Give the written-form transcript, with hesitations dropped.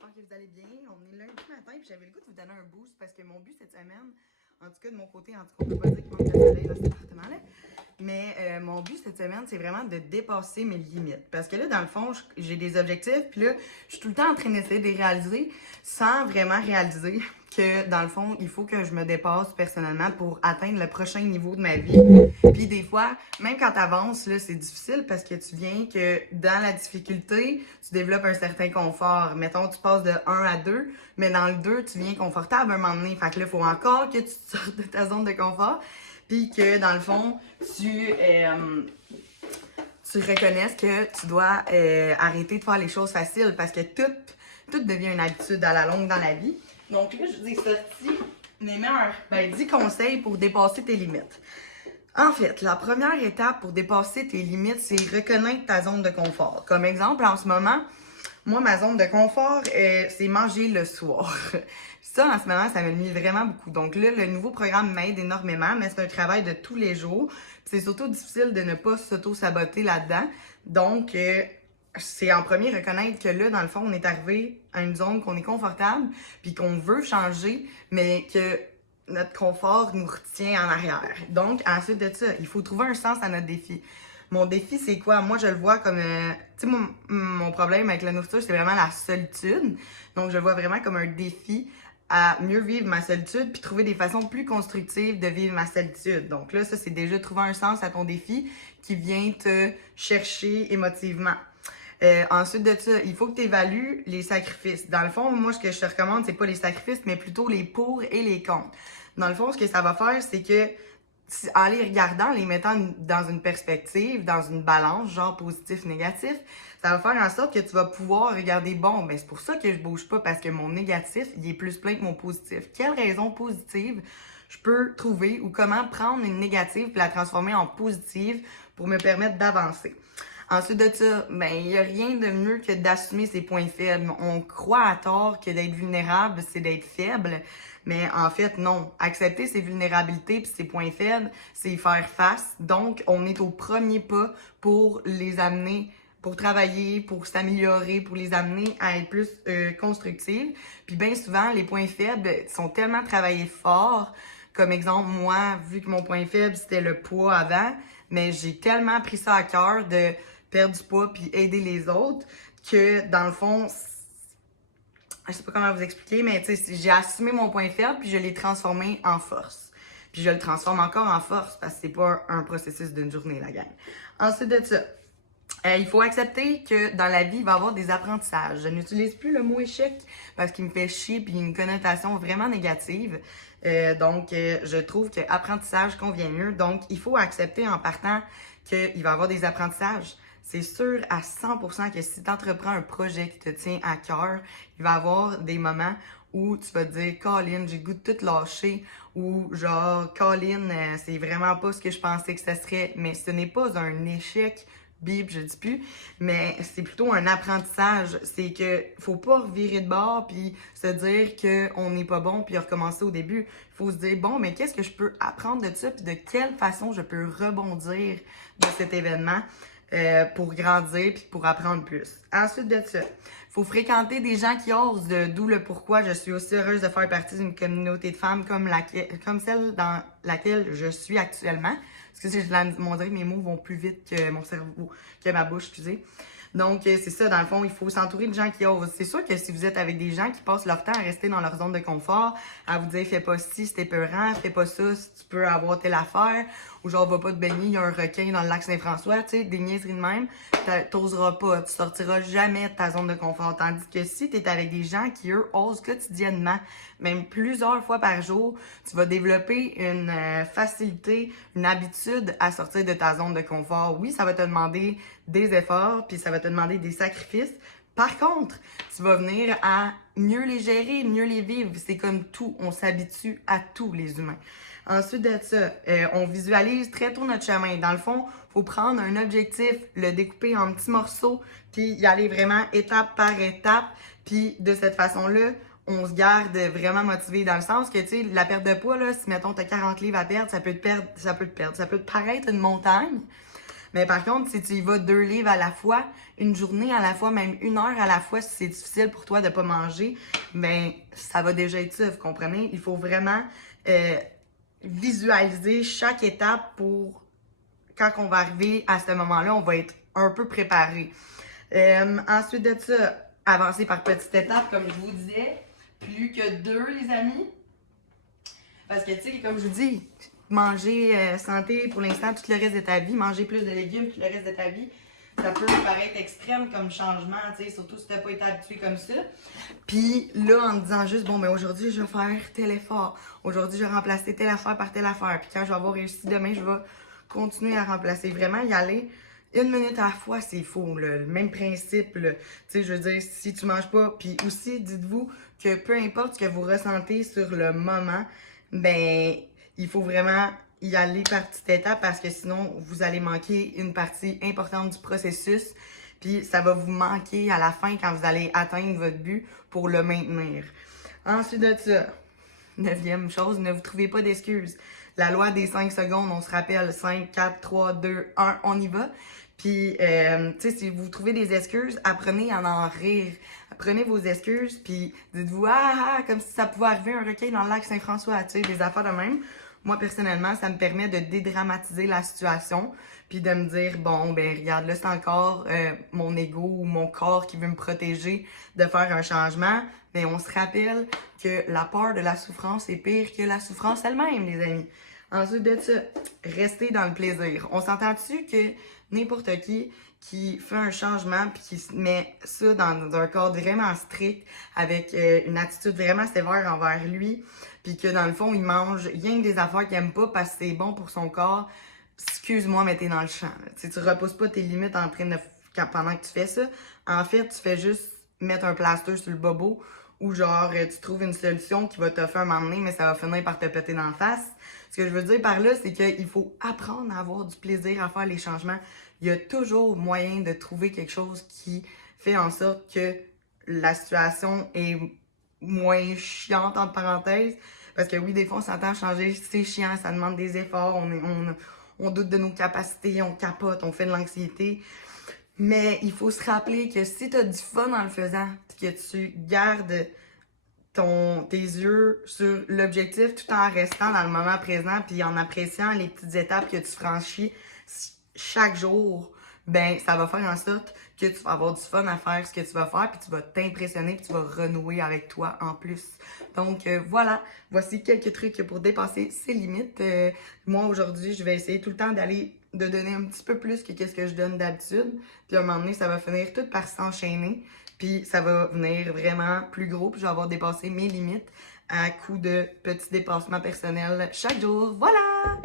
j'espère que vous allez bien. On est lundi matin puis j'avais le goût de vous donner un boost parce que mon but cette semaine, en tout cas de mon côté, en tout cas on peut pas dire qu'il manque de soleil dans cet appartement-là, mais mon but cette semaine, c'est vraiment de dépasser mes limites. Parce que là, dans le fond, j'ai des objectifs, puis là, je suis tout le temps en train d'essayer de les réaliser sans vraiment réaliser que, dans le fond, il faut que je me dépasse personnellement pour atteindre le prochain niveau de ma vie. Puis des fois, même quand tu avances, là, c'est difficile parce que tu viens que dans la difficulté, tu développes un certain confort. Mettons, tu passes de 1 à 2, mais dans le 2, tu viens confortable à un moment donné. Fait que là, il faut encore que tu te sortes de ta zone de confort. Puis que, dans le fond, tu reconnaisses que tu dois arrêter de faire les choses faciles parce que tout devient une habitude à la longue dans la vie. Donc là, je vous ai sorti mes meilleurs 10 conseils pour dépasser tes limites. En fait, la première étape pour dépasser tes limites, c'est reconnaître ta zone de confort. Comme exemple, en ce moment, moi, ma zone de confort, c'est manger le soir. Ça, en ce moment, ça me nuit vraiment beaucoup. Donc là, le nouveau programme m'aide énormément, mais c'est un travail de tous les jours. C'est surtout difficile de ne pas s'auto-saboter là-dedans. Donc, c'est en premier reconnaître que là, dans le fond, on est arrivé à une zone qu'on est confortable, puis qu'on veut changer, mais que notre confort nous retient en arrière. Donc, ensuite de ça, il faut trouver un sens à notre défi. Mon défi, c'est quoi? Moi, je le vois comme... tu sais, mon problème avec la nourriture, c'est vraiment la solitude. Donc, je le vois vraiment comme un défi à mieux vivre ma solitude puis trouver des façons plus constructives de vivre ma solitude. Donc là, ça, c'est déjà trouver un sens à ton défi qui vient te chercher émotivement. Ensuite de ça, il faut que tu évalues les sacrifices. Dans le fond, moi, ce que je te recommande, c'est pas les sacrifices, mais plutôt les pour et les contre. Dans le fond, ce que ça va faire, c'est que en les regardant, en les mettant dans une perspective, dans une balance, genre positif-négatif, ça va faire en sorte que tu vas pouvoir regarder, bon, ben c'est pour ça que je bouge pas, parce que mon négatif, il est plus plein que mon positif. Quelle raison positive je peux trouver ou comment prendre une négative et la transformer en positive pour me permettre d'avancer? Ensuite de ça, ben, il n'y a rien de mieux que d'assumer ses points faibles. On croit à tort que d'être vulnérable, c'est d'être faible. Mais en fait, non. Accepter ses vulnérabilités et ses points faibles, c'est y faire face. Donc, on est au premier pas pour les amener, pour travailler, pour s'améliorer, pour les amener à être plus constructives. Puis bien souvent, les points faibles sont tellement travaillés fort. Comme exemple, moi, vu que mon point faible, c'était le poids avant, mais j'ai tellement pris ça à cœur de perdre du poids puis aider les autres que, dans le fond, je sais pas comment vous expliquer, mais tu sais, j'ai assumé mon point faible puis je l'ai transformé en force. Puis je le transforme encore en force parce que c'est pas un processus d'une journée, la gang. Ensuite de ça, il faut accepter que dans la vie, il va y avoir des apprentissages. Je n'utilise plus le mot échec parce qu'il me fait chier puis il a une connotation vraiment négative. Donc, je trouve que apprentissage convient mieux. Donc, il faut accepter en partant qu'il va y avoir des apprentissages. C'est sûr à 100% que si tu entreprends un projet qui te tient à cœur, il va y avoir des moments où tu vas te dire « Colin, j'ai le goût de tout lâcher » ou genre « Colin, c'est vraiment pas ce que je pensais que ça serait ». Mais ce n'est pas un échec, bip, je dis plus, mais c'est plutôt un apprentissage. C'est que faut pas revirer de bord puis se dire qu'on n'est pas bon puis recommencer au début. Il faut se dire bon, mais qu'est-ce que je peux apprendre de ça puis de quelle façon je peux rebondir de cet événement pour grandir puis pour apprendre plus. Ensuite de ça, faut fréquenter des gens qui osent, d'où le pourquoi je suis aussi heureuse de faire partie d'une communauté de femmes comme celle dans laquelle je suis actuellement. Parce que on dirait que mes mots vont plus vite que mon cerveau, que ma bouche, excusez. Donc, c'est ça, dans le fond, il faut s'entourer de gens qui osent. C'est sûr que si vous êtes avec des gens qui passent leur temps à rester dans leur zone de confort, à vous dire, fais pas ci, c'est épeurant, fais pas ça, si tu peux avoir telle affaire, ou genre, va pas te baigner, il y a un requin dans le lac Saint-François, tu sais, des niaiseries de même, t'oseras pas, tu sortiras jamais de ta zone de confort. Tandis que si t'es avec des gens qui, eux, osent quotidiennement, même plusieurs fois par jour, tu vas développer une facilité, une habitude à sortir de ta zone de confort. Oui, ça va te demander des efforts, puis ça va te demander des sacrifices. Par contre, tu vas venir à mieux les gérer, mieux les vivre. C'est comme tout, on s'habitue à tous les humains. Ensuite de ça, on visualise très tôt notre chemin. Dans le fond, il faut prendre un objectif, le découper en petits morceaux, puis y aller vraiment étape par étape. Puis de cette façon-là, on se garde vraiment motivé dans le sens que, tu sais, la perte de poids, là, si mettons, tu as 40 livres à perdre, ça peut te paraître une montagne. Mais par contre, si tu y vas 2 livres à la fois, une journée à la fois, même 1 heure à la fois, si c'est difficile pour toi de pas manger, ben ça va déjà être ça, vous comprenez? Il faut vraiment visualiser chaque étape pour quand on va arriver à ce moment-là, on va être un peu préparé. Ensuite de ça, avancer par petites étapes, comme je vous disais. Plus que 2, les amis. Parce que, tu sais, comme je vous dis, manger santé pour l'instant, tout le reste de ta vie, manger plus de légumes tout le reste de ta vie, ça peut paraître extrême comme changement, tu sais, surtout si tu n'as pas été habitué comme ça. Puis là, en me disant juste, bon, ben aujourd'hui, je vais faire tel effort. Aujourd'hui, je vais remplacer telle affaire par telle affaire. Puis quand je vais avoir réussi demain, je vais continuer à remplacer. Vraiment, y aller 1 minute à la fois, c'est faux, là. Le même principe, là. Tu sais, je veux dire, si tu manges pas, puis aussi, dites-vous que peu importe ce que vous ressentez sur le moment, ben, il faut vraiment y aller par petites étapes parce que sinon, vous allez manquer une partie importante du processus. Puis ça va vous manquer à la fin quand vous allez atteindre votre but pour le maintenir. Ensuite de ça, 9e chose, ne vous trouvez pas d'excuses. La loi des 5 secondes, on se rappelle 5, 4, 3, 2, 1, on y va. Puis, tu sais, si vous trouvez des excuses, apprenez à en rire. Prenez vos excuses, puis dites-vous, comme si ça pouvait arriver un requin dans le lac Saint-François, tu sais, des affaires de même. Moi, personnellement, ça me permet de dédramatiser la situation, puis de me dire, bon, ben regarde, là, c'est encore mon ego ou mon corps qui veut me protéger de faire un changement. Mais on se rappelle que la peur de la souffrance est pire que la souffrance elle-même, les amis. Ensuite de ça, restez dans le plaisir. On s'entend-tu que n'importe qui fait un changement puis qui se met ça dans un cadre vraiment strict avec une attitude vraiment sévère envers lui puis que dans le fond il mange rien que des affaires qu'il aime pas parce que c'est bon pour son corps, excuse-moi mais t'es dans le champ. Tu repousses pas tes limites en train de pendant que tu fais ça. En fait, tu fais juste mettre un plaster sur le bobo ou genre tu trouves une solution qui va te faire un moment donné mais ça va finir par te péter dans la face. Ce que je veux dire par là, c'est qu'il faut apprendre à avoir du plaisir à faire les changements. Il y a toujours moyen de trouver quelque chose qui fait en sorte que la situation est moins chiante, entre parenthèses. Parce que oui, des fois, on s'entend à changer, c'est chiant, ça demande des efforts, on doute de nos capacités, on capote, on fait de l'anxiété. Mais il faut se rappeler que si tu as du fun en le faisant, que tu gardes tes yeux sur l'objectif tout en restant dans le moment présent puis en appréciant les petites étapes que tu franchis chaque jour, ben ça va faire en sorte que tu vas avoir du fun à faire ce que tu vas faire puis tu vas t'impressionner puis tu vas renouer avec toi en plus. Donc voilà, voici quelques trucs pour dépasser ses limites. Moi aujourd'hui, je vais essayer tout le temps de donner un petit peu plus que qu'est-ce que je donne d'habitude. Puis à un moment donné, ça va finir tout par s'enchaîner. Puis ça va venir vraiment plus gros, puis je vais avoir dépassé mes limites à coup de petits dépassements personnels chaque jour. Voilà!